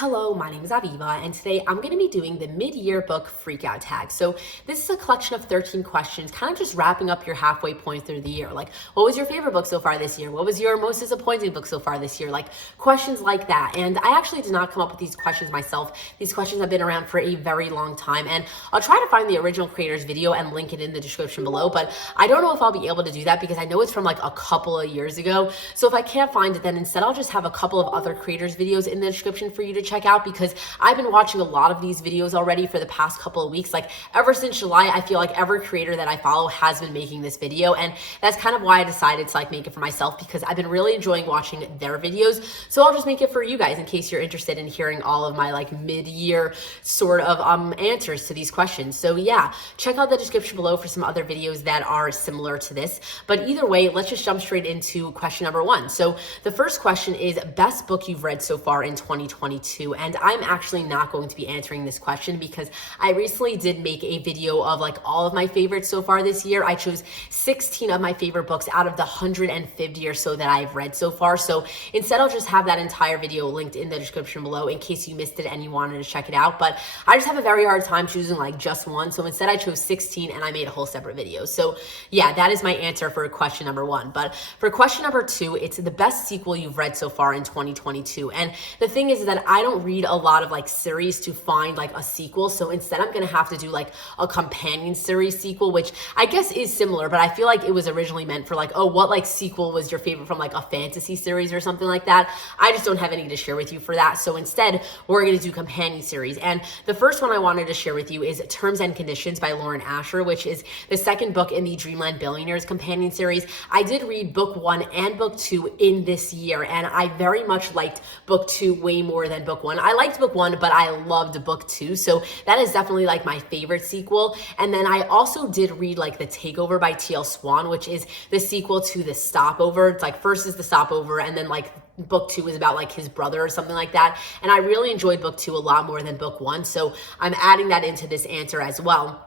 Hello, my name is Aviva, and today I'm going to be doing the mid-year book freakout tag. So this is a collection of 13 questions, kind of just wrapping up your halfway point through the year. Like, what was your favorite book so far this year? What was your most disappointing book so far this year? Like, questions like that. And I actually did not come up with these questions myself. These questions have been around for a very long time, and I'll try to find the original creator's video and link it in the description below, but I don't know if I'll be able to do that because I know it's from like a couple of years ago. So if I can't find it, then instead I'll just have a couple of other creators' videos in the description for you to check out, because I've been watching a lot of these videos already for the past couple of weeks. Like ever since July, I feel like every creator that I follow has been making this video, and that's kind of why I decided to like make it for myself, because I've been really enjoying watching their videos. So I'll just make it for you guys in case you're interested in hearing all of my like mid-year sort of answers to these questions. So yeah, check out the description below for some other videos that are similar to this. But either way, let's just jump straight into question number one. So the first question is best book you've read so far in 2022. And I'm actually not going to be answering this question because I recently did make a video of like all of my favorites so far this year. I chose 16 of my favorite books out of the 150 or so that I've read so far. So instead, I'll just have that entire video linked in the description below in case you missed it and you wanted to check it out. But I just have a very hard time choosing like just one. So instead, I chose 16 and I made a whole separate video. So yeah, that is my answer for question number one. But for question number two, it's the best sequel you've read so far in 2022. And the thing is that I don't read a lot of like series to find like a sequel. So instead, I'm going to have to do like a companion series sequel, which I guess is similar, but I feel like it was originally meant for like, oh, what like sequel was your favorite from like a fantasy series or something like that? I just don't have any to share with you for that. So instead, we're going to do companion series. And the first one I wanted to share with you is Terms and Conditions by Lauren Asher, which is the second book in the Dreamland Billionaires companion series. I did read book one and book two in this year, and I very much liked book two way more than book one. I liked book one, but I loved book two. So that is definitely like my favorite sequel. And then I also did read like The Takeover by T.L. Swan, which is the sequel to The Stopover. It's like first is The Stopover, and then like book two is about like his brother or something like that. And I really enjoyed book two a lot more than book one. So I'm adding that into this answer as well.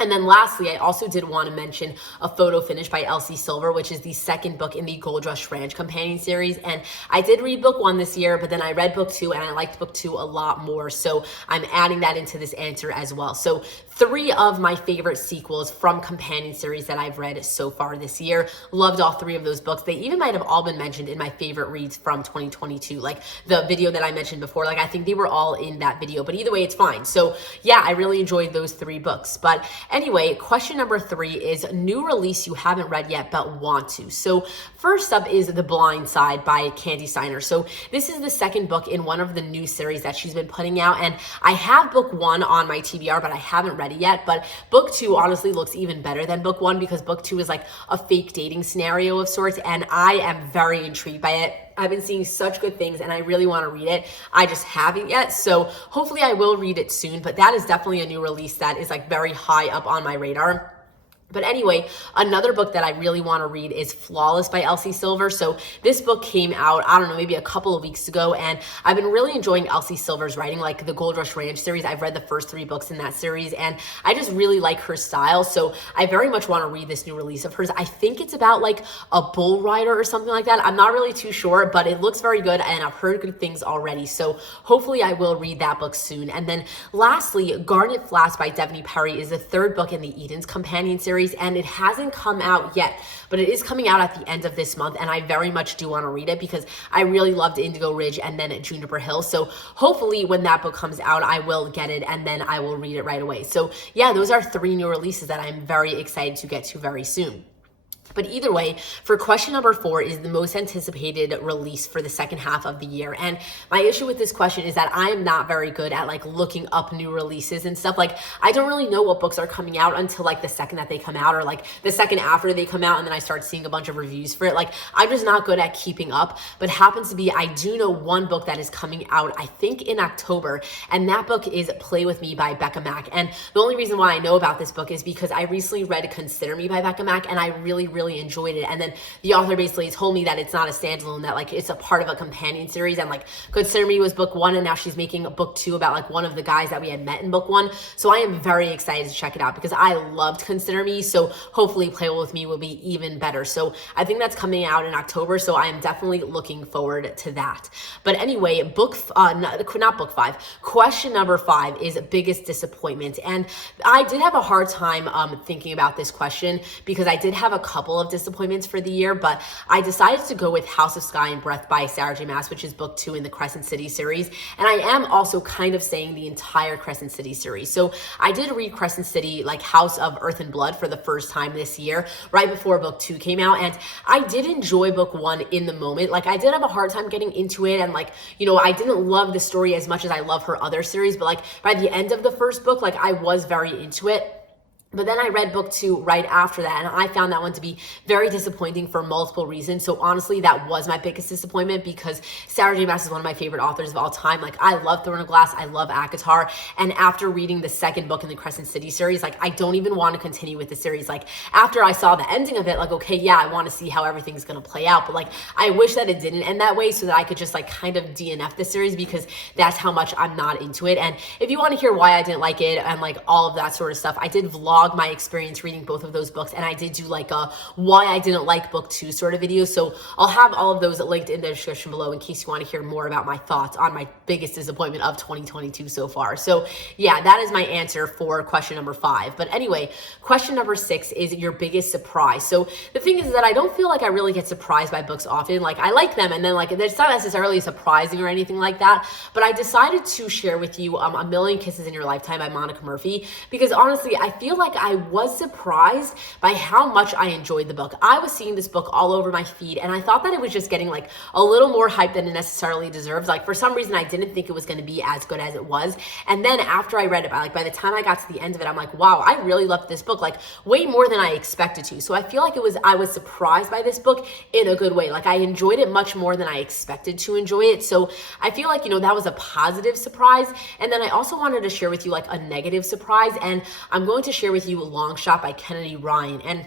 And then lastly, I also did want to mention A Photo Finish by Elsie Silver, which is the second book in the Gold Rush Ranch companion series. And I did read book one this year, but then I read book two and I liked book two a lot more. So I'm adding that into this answer as well. So three of my favorite sequels from companion series that I've read so far this year. Loved all three of those books. They even might have all been mentioned in my favorite reads from 2022, like the video that I mentioned before. Like I think they were all in that video, but either way, it's fine. So yeah, I really enjoyed those three books. But anyway, question number three is new release you haven't read yet but want to. So first up is The Blind Side by Candy Steiner. So this is the second book in one of the new series that she's been putting out, and I have book one on my TBR, but I haven't read it yet. But book two honestly looks even better than book one, because book two is like a fake dating scenario of sorts, and I am very intrigued by it. I've been seeing such good things and I really want to read it. I just haven't yet. So hopefully I will read it soon, but that is definitely a new release that is like very high up on my radar. But anyway, another book that I really want to read is Flawless by Elsie Silver. So this book came out, I don't know, maybe a couple of weeks ago, and I've been really enjoying Elsie Silver's writing, like the Gold Rush Ranch series. I've read the first three books in that series, and I just really like her style. So I very much want to read this new release of hers. I think it's about like a bull rider or something like that. I'm not really too sure, but it looks very good, and I've heard good things already. So hopefully I will read that book soon. And then lastly, Garnet Flask by Devney Perry is the third book in the Edens companion series, and it hasn't come out yet, but it is coming out at the end of this month, and I very much do want to read it because I really loved Indigo Ridge and then Juniper Hill. So hopefully when that book comes out, I will get it and then I will read it right away. So yeah, those are three new releases that I'm very excited to get to very soon. But either way, for question number four is the most anticipated release for the second half of the year. And my issue with this question is that I am not very good at like looking up new releases and stuff. Like I don't really know what books are coming out until like the second that they come out, or like the second after they come out, and then I start seeing a bunch of reviews for it. Like I'm just not good at keeping up, but happens to be, I do know one book that is coming out, I think in October, and that book is Play With Me by Becca Mack. And the only reason why I know about this book is because I recently read Consider Me by Becca Mack, and I really really enjoyed it. And then the author basically told me that it's not a standalone, that like it's a part of a companion series, and like Consider Me was book 1, and now she's making a book 2 about like one of the guys that we had met in book 1. So I am very excited to check it out because I loved Consider Me. So hopefully Play Well With Me will be even better. So I think that's coming out in October. So I am definitely looking forward to that. But anyway, not book 5, question number 5 is biggest disappointment. And I did have a hard time thinking about this question because I did have a couple of disappointments for the year, but I decided to go with House of Sky and Breath by Sarah J. Maas, which is book 2 in the Crescent City series. And I am also kind of saying the entire Crescent City series. So I did read Crescent City, like House of Earth and Blood, for the first time this year, right before book 2 came out. And I did enjoy book 1 in the moment. Like I did have a hard time getting into it. And like, you know, I didn't love the story as much as I love her other series. But like by the end of the first book, like I was very into it. But then I read book 2 right after that, and I found that one to be very disappointing for multiple reasons. So honestly, that was my biggest disappointment because Sarah J. Maas is one of my favorite authors of all time. Like I love Throne of Glass, I love ACOTAR, and after reading the second book in the Crescent City series, like I don't even want to continue with the series. Like after I saw the ending of it, like okay, yeah, I want to see how everything's gonna play out, but like I wish that it didn't end that way so that I could just like kind of DNF the series because that's how much I'm not into it. And if you want to hear why I didn't like it and like all of that sort of stuff, I did vlog my experience reading both of those books, and I did do like a why I didn't like book 2 sort of video. So I'll have all of those linked in the description below in case you want to hear more about my thoughts on my biggest disappointment of 2022 so far. So yeah, that is my answer for question number 5. But anyway, question number 6 is your biggest surprise. So the thing is that I don't feel like I really get surprised by books often. Like I like them, and then like it's not necessarily surprising or anything like that, but I decided to share with you A Million Kisses in Your Lifetime by Monica Murphy because honestly, I feel like I was surprised by how much I enjoyed the book. I was seeing this book all over my feed, and I thought that it was just getting like a little more hype than it necessarily deserves. Like for some reason, I didn't think it was going to be as good as it was. And then after I read it, by the time I got to the end of it, I'm like, wow, I really loved this book, like way more than I expected to. So I feel like I was surprised by this book in a good way. Like I enjoyed it much more than I expected to enjoy it. So I feel like, you know, that was a positive surprise. And then I also wanted to share with you like a negative surprise, and I'm going to share with you Long Shot by Kennedy Ryan. And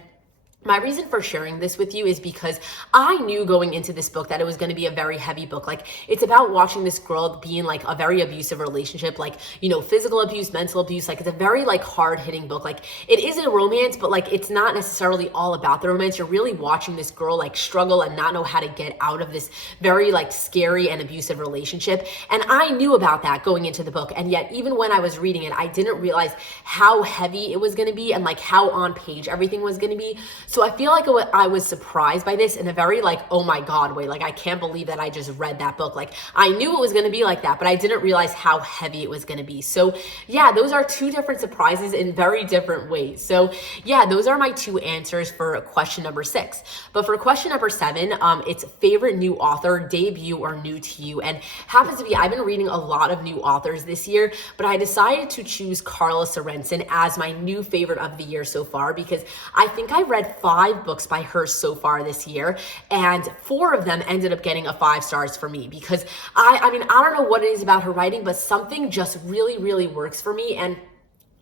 my reason for sharing this with you is because I knew going into this book that it was going to be a very heavy book. Like it's about watching this girl be in like a very abusive relationship, like, you know, physical abuse, mental abuse. Like it's a very like hard hitting book. Like it is a romance, but like it's not necessarily all about the romance. You're really watching this girl like struggle and not know how to get out of this very like scary and abusive relationship. And I knew about that going into the book. And yet even when I was reading it, I didn't realize how heavy it was going to be and like how on page everything was going to be. So I feel like I was surprised by this in a very like, oh my God way. Like I can't believe that I just read that book. Like I knew it was going to be like that, but I didn't realize how heavy it was going to be. So yeah, those are 2 different surprises in very different ways. So yeah, those are my 2 answers for question number 6. But for question number 7, it's favorite new author, debut or new to you. And happens to be, I've been reading a lot of new authors this year, but I decided to choose Carla Sorensen as my new favorite of the year so far because I think I read 5 books by her so far this year, and 4 of them ended up getting a 5 stars for me because I mean, I don't know what it is about her writing, but something just really, really works for me. And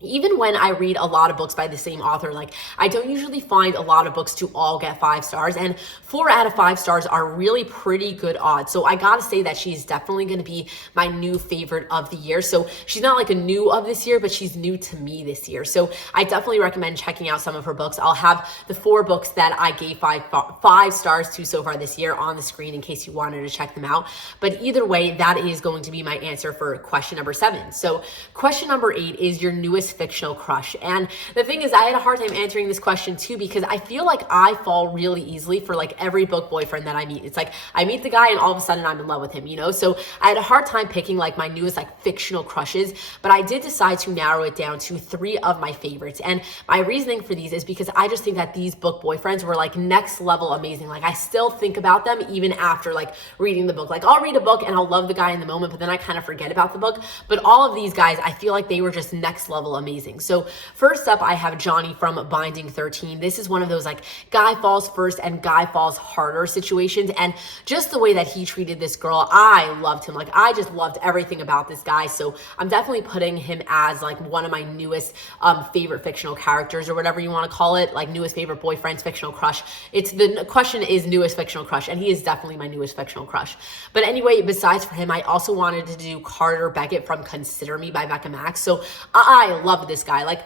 even when I read a lot of books by the same author, like I don't usually find a lot of books to all get 5 stars, and 4 out of 5 stars are really pretty good odds. So I gotta say that she's definitely gonna be my new favorite of the year. So she's not like a new of this year, but she's new to me this year. So I definitely recommend checking out some of her books. I'll have the 4 books that I gave 5 stars to so far this year on the screen in case you wanted to check them out. But either way, that is going to be my answer for question number 7. So question number 8 is your newest fictional crush. And the thing is, I had a hard time answering this question too because I feel like I fall really easily for like every book boyfriend that I meet. It's like I meet the guy and all of a sudden I'm in love with him, you know? So I had a hard time picking like my newest like fictional crushes, but I did decide to narrow it down to 3 of my favorites. And my reasoning for these is because I just think that these book boyfriends were like next level amazing. Like I still think about them even after like reading the book. Like I'll read a book and I'll love the guy in the moment, but then I kind of forget about the book. But all of these guys, I feel like they were just next level amazing. So first up, I have Johnny from Binding 13. This is one of those like guy falls first and guy falls harder situations. And just the way that he treated this girl, I loved him. Like I just loved everything about this guy. So I'm definitely putting him as like one of my newest favorite fictional characters, or whatever you want to call it, like newest favorite boyfriends, fictional crush. The question is newest fictional crush, and he is definitely my newest fictional crush. But anyway, besides for him, I also wanted to do Carter Beckett from Consider Me by Becca Max. So I love this guy. Like,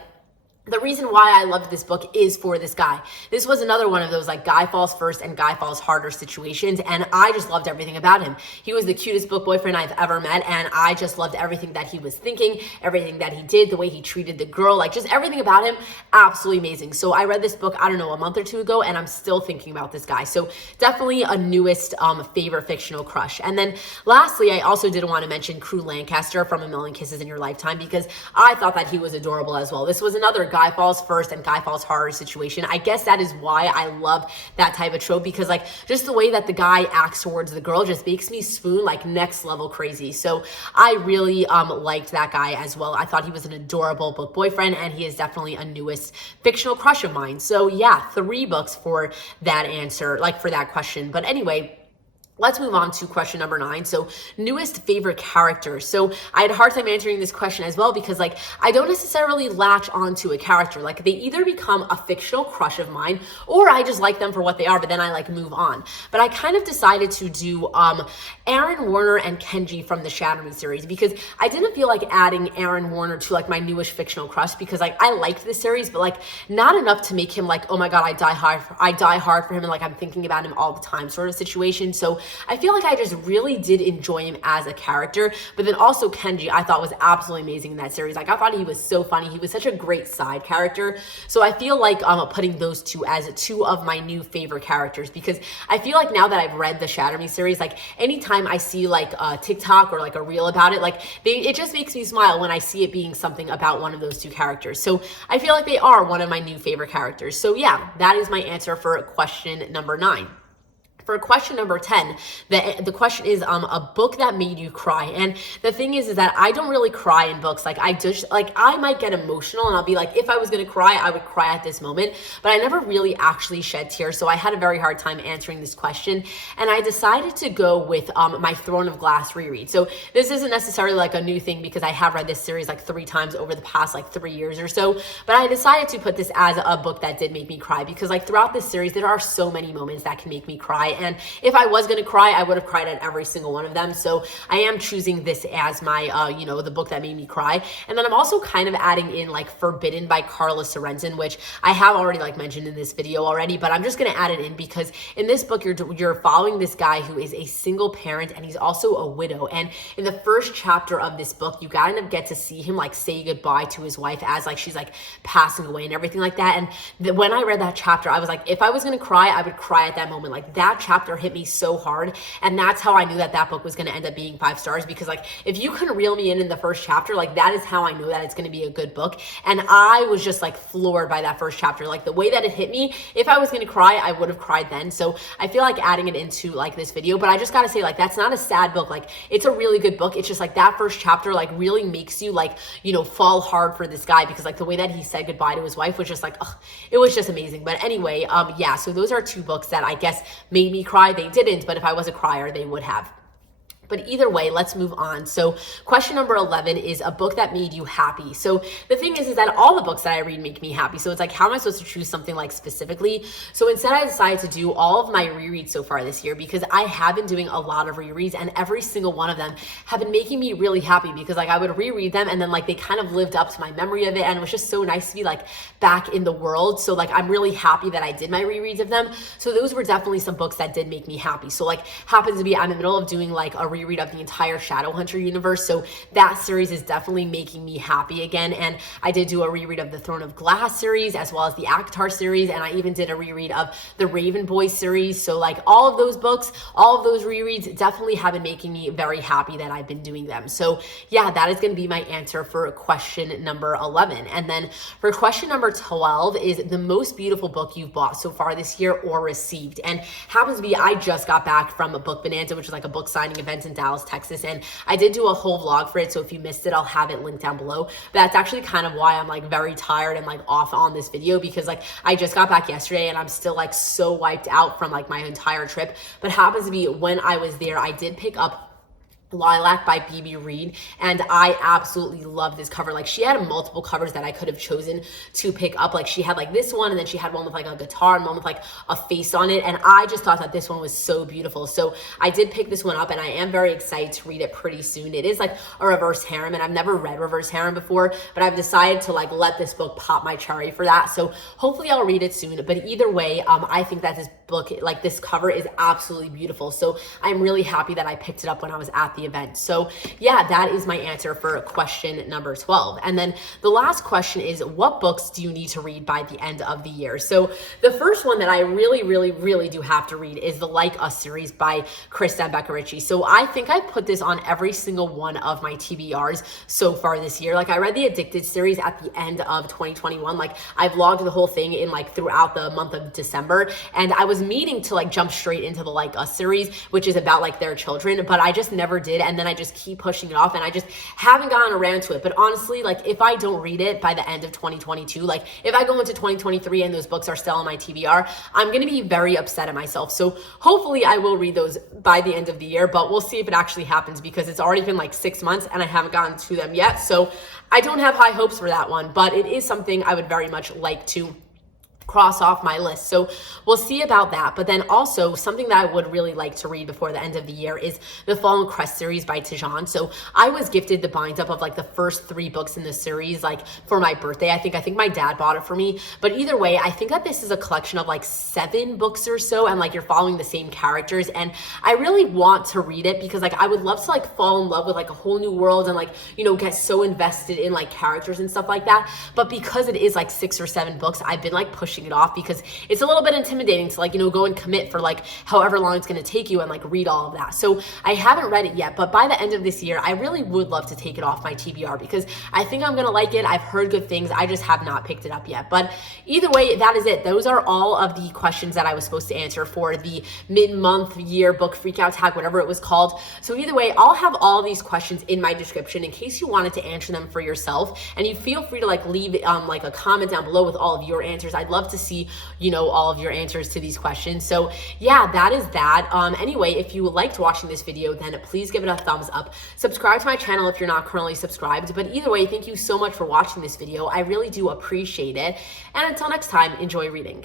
the reason why I loved this book is for this guy. This was another one of those like guy falls first and guy falls harder situations, and I just loved everything about him. He was the cutest book boyfriend I've ever met, and I just loved everything that he was thinking, everything that he did, the way he treated the girl, like just everything about him, absolutely amazing. So I read this book, I don't know, a month or two ago, and I'm still thinking about this guy. So definitely a newest favorite fictional crush. And then lastly, I also did want to mention Crew Lancaster from A Million Kisses in Your Lifetime, because I thought that he was adorable as well. This was another guy falls first and guy falls harder situation. I guess that is why I love that type of trope, because like just the way that the guy acts towards the girl just makes me swoon like next level crazy. So I really liked that guy as well. I thought he was an adorable book boyfriend, and he is definitely a newest fictional crush of mine. So yeah, 3 books for that answer, like for that question. But anyway, let's move on to question number 9. So newest favorite character. So I had a hard time answering this question as well, because like I don't necessarily latch onto a character. Like they either become a fictional crush of mine, or I just like them for what they are, but then I like move on. But I kind of decided to do Aaron Warner and Kenji from the Shatter Me series, because I didn't feel like adding Aaron Warner to like my newest fictional crush, because like I liked this series, but like not enough to make him like, oh my God, I die hard for him, and like I'm thinking about him all the time sort of situation. So I feel like I just really did enjoy him as a character. But then also Kenji, I thought was absolutely amazing in that series. Like I thought he was so funny. He was such a great side character. So I feel like putting those two as 2 of my new favorite characters, because I feel like now that I've read the Shatter Me series, like anytime I see like a TikTok or like a reel about it, like it just makes me smile when I see it being something about one of those 2 characters. So I feel like they are one of my new favorite characters. So yeah, that is my answer for question number 9. For question number 10, the question is a book that made you cry. And the thing is that I don't really cry in books. Like I might get emotional, and I'll be like, if I was gonna cry, I would cry at this moment. But I never really actually shed tears. So I had a very hard time answering this question. And I decided to go with my Throne of Glass reread. So this isn't necessarily like a new thing, because I have read this series like 3 times over the past like 3 years or so. But I decided to put this as a book that did make me cry, because like throughout this series, there are so many moments that can make me cry. And if I was going to cry, I would have cried at every single one of them. So I am choosing this as my, the book that made me cry. And then I'm also kind of adding in like Forbidden by Carla Sorensen, which I have already like mentioned in this video already, but I'm just going to add it in because in this book, you're following this guy who is a single parent, and he's also a widow. And in the first chapter of this book, you kind of get to see him like say goodbye to his wife as like she's like passing away and everything like that. And when I read that chapter, I was like, if I was going to cry, I would cry at that moment. Like that chapter hit me so hard, and that's how I knew that that book was going to end up being 5 stars, because like if you can reel me in the first chapter, like that is how I know that it's going to be a good book. And I was just like floored by that first chapter, like the way that it hit me. If I was going to cry, I would have cried then. So I feel like adding it into like this video, but I just got to say, like, that's not a sad book. Like it's a really good book. It's just like that first chapter like really makes you like, fall hard for this guy, because like the way that he said goodbye to his wife was just like, ugh, it was just amazing. But anyway, yeah, so those are 2 books that I guess made me cry. They didn't, but if I was a crier, they would have. But either way, let's move on. So question number 11 is a book that made you happy. So the thing is that all the books that I read make me happy. So it's like, how am I supposed to choose something like specifically? So instead I decided to do all of my rereads so far this year, because I have been doing a lot of rereads, and every single one of them have been making me really happy, because like I would reread them and then like they kind of lived up to my memory of it, and it was just so nice to be like back in the world. So like I'm really happy that I did my rereads of them. So those were definitely some books that did make me happy. So like happens to be I'm in the middle of doing like a reread of the entire Shadowhunter universe, so that series is definitely making me happy again. And I did do a reread of the Throne of Glass series, as well as the Akatar series, and I even did a reread of the Raven Boy series. So like all of those books, all of those rereads definitely have been making me very happy that I've been doing them. So yeah, that is going to be my answer for question number 11. And then for question number 12 is the most beautiful book you've bought so far this year or received. And happens to be I just got back from a Book Bonanza, which is like a book signing event GOODREADS in Dallas, Texas, and I did do a whole vlog for it, so if you missed it, I'll have it linked down below. But that's actually kind of why I'm like very tired and like off on this video, because like I just got back yesterday and I'm still like so wiped out from like my entire trip. But happens to be when I was there, I did pick up Lilac by BB Reed, and I absolutely love this cover. Like, she had multiple covers that I could have chosen to pick up. Like, she had like this one, and then she had one with like a guitar and one with like a face on it, and I just thought that this one was so beautiful. So I did pick this one up, and I am very excited to read it pretty soon. It is like a reverse harem, and I've never read reverse harem before, but I've decided to like let this book pop my cherry for that. So hopefully I'll read it soon. But either way, I think that this book, like this cover, is absolutely beautiful. So I'm really happy that I picked it up when I was at the event. So yeah, that is my answer for question number 12. And then the last question is, what books do you need to read by the end of the year? So the first one that I really do have to read is the Like Us series by Krista Becca-Ritchie. So I think I put this on every single one of my TBRs so far this year. Like, I read the Addicted series at the end of 2021. Like, I vlogged the whole thing in like throughout the month of December, and I was meaning to like jump straight into the Like Us series, which is about like their children, but I just never did. And then I just keep pushing it off, and I just haven't gotten around to it. But honestly, like, if I don't read it by the end of 2022, like if I go into 2023 and those books are still on my TBR, I'm going to be very upset at myself. So hopefully I will read those by the end of the year, but we'll see if it actually happens, because it's already been like 6 months and I haven't gotten to them yet. So I don't have high hopes for that one, but it is something I would very much like to cross off my list. So we'll see about that. But then also something that I would really like to read before the end of the year is the Fallen Crest series by Tijan. So I was gifted the bind up of like the first 3 books in the series, like for my birthday. I think my dad bought it for me. But either way, I think that this is a collection of like 7 books or so, and like you're following the same characters. And I really want to read it because like I would love to like fall in love with like a whole new world and like, you know, get so invested in like characters and stuff like that. But because it is like 6 or 7 books, I've been like pushing it off because it's a little bit intimidating to like, you know, go and commit for like however long it's going to take you and like read all of that. So I haven't read it yet, but by the end of this year, I really would love to take it off my TBR because I think I'm going to like it. I've heard good things. I just have not picked it up yet. But either way, that is it. Those are all of the questions that I was supposed to answer for the mid-month year book freakout tag, whatever it was called. So either way, I'll have all of these questions in my description in case you wanted to answer them for yourself, and you feel free to like leave like a comment down below with all of your answers. I'd love to see, you know, all of your answers to these questions. So yeah, that is that. Anyway, if you liked watching this video, then please give it a thumbs up. Subscribe to my channel if you're not currently subscribed. But either way, thank you so much for watching this video. I really do appreciate it. And until next time, enjoy reading.